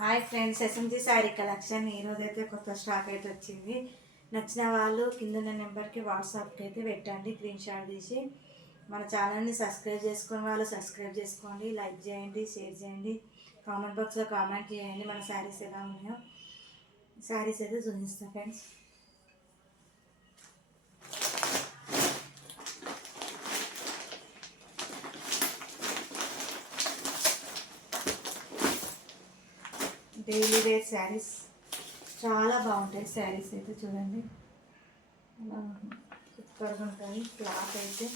Hi friends, SMG sari collection ఈరోజైతే కొత్త stock అయితే వచ్చింది. నచ్చిన వాళ్ళు కింద నెంబర్కి వాట్సాప్కి అయితే పెట్టండి, స్క్రీన్ షాట్ తీసి. మన ఛానల్ని సబ్స్క్రైబ్ చేసుకుని వాళ్ళు సబ్స్క్రైబ్ చేసుకోండి, లైక్ చేయండి, షేర్ చేయండి, కామెంట్ బాక్స్లో కామెంట్ చేయండి. మన శారీస్ ఎలా ఉన్నాయో శారీస్ అయితే చూపిస్తాను ఫ్రెండ్స్. డైలీ వేర్ శారీస్ చాలా బాగుంటాయి. శారీస్ అయితే చూడండి, సూపర్గా ఉంటుంది. క్లాత్ అయితే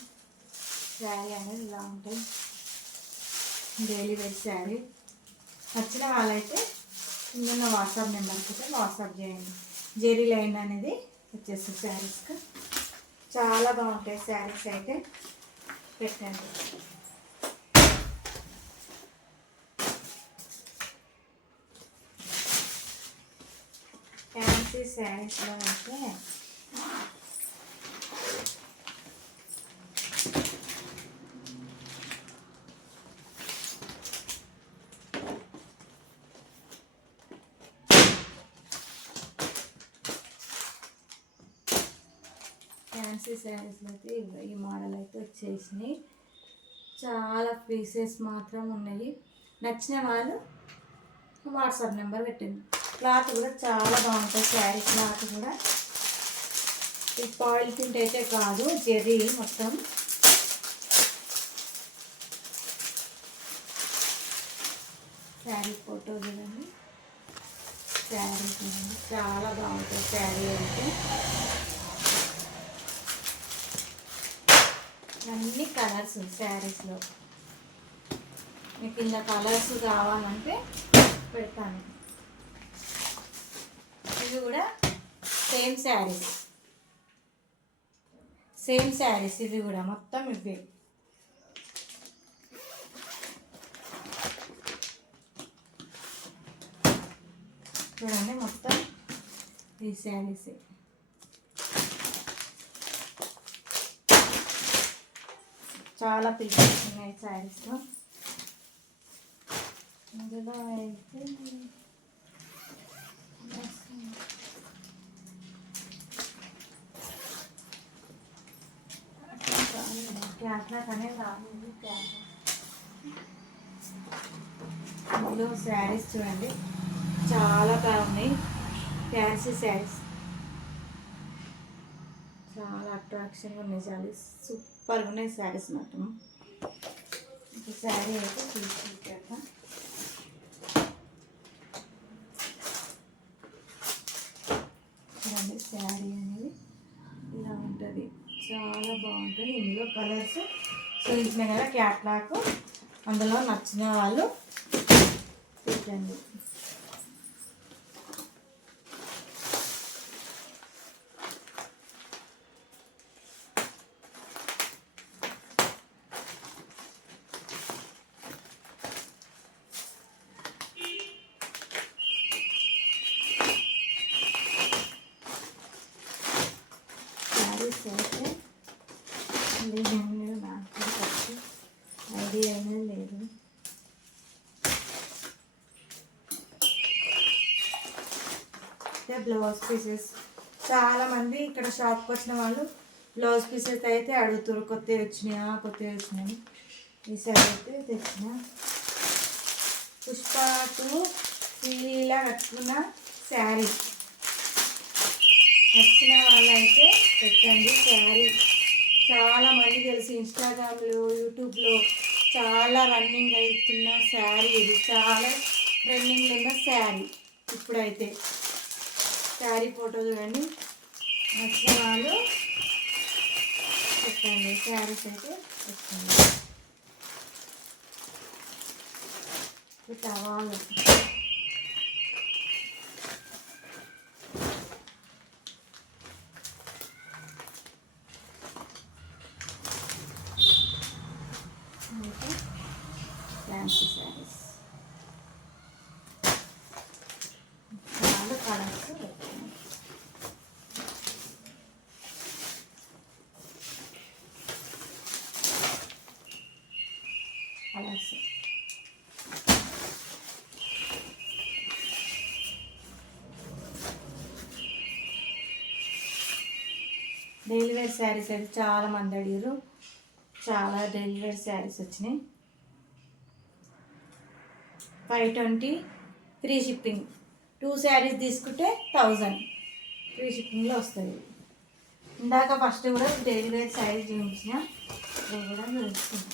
శారీ అనేది ఇలా ఉంటాయి. డైలీ వేర్ శారీ నచ్చిన వాళ్ళైతే కింద వాట్సాప్ నెంబర్కి అయితే వాట్సాప్ చేయండి. జెరీ లైన్ అనేది వచ్చేస్తుంది శారీస్కి. చాలా బాగుంటాయి శారీస్ అయితే పెట్టండి. ఫ్యాన్సీ శారీస్లో అయితే ఈ మోడల్ అయితే వచ్చేసినాయి. చాలా పీసెస్ మాత్రం ఉన్నాయి. నచ్చిన వాళ్ళు వాట్సాప్ నెంబర్ పెట్టండి. క్లాత్ కూడా చాలా బాగుంటుంది. శారీ క్లాత్ కూడా ఈ పాలిథిన్ అయితే కాదు, జెర్రీ మొత్తం. శారీ ఫోటో చూడండి, శారీ చూడండి, చాలా బాగుంటుంది శారీ అయితే. అన్ని కలర్స్ శారీస్లో. మీకు ఇలా కలర్స్ కావాలంటే పెడతాను. ఇవి కూడా సేమ్ శారీస్ ఇవి కూడా మొత్తం ఇవే. చూడండి, మొత్తం ఈ శారీస్. చాలా పీసెస్ ఉన్నాయి శారీస్లో. ఇందులో అయితే ఇందులో శారీస్ చూడండి, చాలా బాగున్నాయి. ఫ్యాన్సీ శారీస్ చాలా అట్రాక్షన్గా ఉన్నాయి. శారీస్ సూపర్గా ఉన్నాయి. శారీస్ మాత్రం ఒక శారీ అయితే తీసుకుంటా. చూడండి, శారీ అనేది ఇలా ఉంటుంది, చాలా బాగుంటుంది. ఇందులో కలర్స్ చూపించిన కదా క్యాట్లాగ్. అందులో నచ్చిన వాళ్ళు పెట్టండి. శారీస్ అయితే నాకు ఫస్ట్ ఐడియా అయినా లేదు. బ్లౌజ్ పీసెస్ చాలామంది ఇక్కడ షాప్కి వచ్చిన వాళ్ళు బ్లౌజ్ పీసెస్ అయితే అడుగుతారు, కొత్తవి వచ్చినాయి. ఈసారి అయితే తెచ్చిన పుష్ప 2 ఇలా కట్టుకున్న శారీ. నచ్చిన వాళ్ళైతే పెట్టండి. శారీ చాలామంది తెలుసు, ఇన్స్టాగ్రామ్లో యూట్యూబ్లో చాలా రన్నింగ్ అవుతున్న శారీ ఇది. చాలా ట్రెండింగ్లో ఉన్న శారీ. ఇప్పుడైతే శారీ ఫోటో చూడండి, నచ్చిన వాళ్ళు పెట్టండి. శారీస్ అయితే పెట్టండి. టవాలు ఫ్యాన్సీ శారీస్ చాలా colours. Colours daily wear saris అయితే చాలా మంది అడిగారు. చాలా డైలీ వేర్ శారీస్ వచ్చినాయి. 520 ఫ్రీ షిప్పింగ్. 2 శారీస్ తీసుకుంటే 1000 ఫ్రీ షిప్పింగ్లో వస్తుంది. ఇందాక ఫస్ట్ కూడా డైలీ వేర్ శారీ చూపించిన, ఇది కూడా చూపిస్తుంది.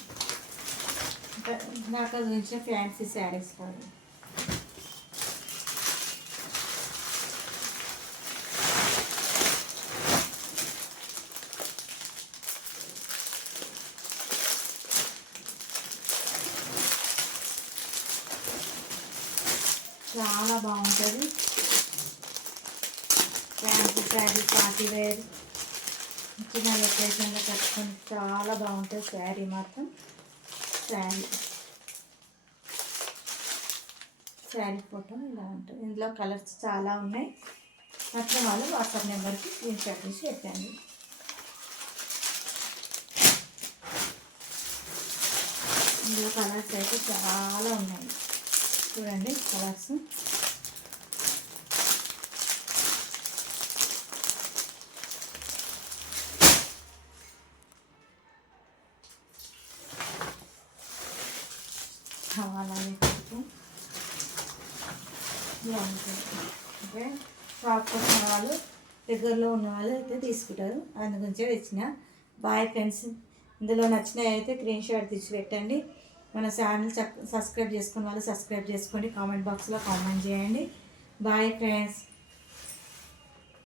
ఇందాక చూపించిన ఫ్యాన్సీ శారీస్ కాదు. చాలా బాగుంటుంది. ఫ్యాన్సీ శారీ, పార్టీ వేర్, చిన్న లొకేషన్లో కట్టుకొని చాలా బాగుంటుంది శారీ మాత్రం. శారీ ఫోటో ఇలా ఉంటుంది. ఇందులో కలర్స్ చాలా ఉన్నాయి. నచ్చిన వాళ్ళు వాట్సాప్ నెంబర్కి స్క్రీన్ షాట్ తీసి పెట్టండి. ఇందులో కలర్స్ అయితే చాలా ఉన్నాయి. చూడండి కలర్స్. అలాగే ఇలా ఉంటుంది. అంటే షాప్కి వచ్చిన వాళ్ళు, దగ్గరలో ఉన్న వాళ్ళు అయితే తీసుకుంటారు. అందుగురించే తెచ్చిన. Bye friends. ఇందులో నచ్చినవి అయితే స్క్రీన్ షాట్ తీసి పెట్టండి. మన ఛానల్ సబ్స్క్రైబ్ చేసుకున్న వాళ్ళు సబ్స్క్రైబ్ చేసుకోండి. కామెంట్ బాక్స్లో కామెంట్ చేయండి. Bye friends.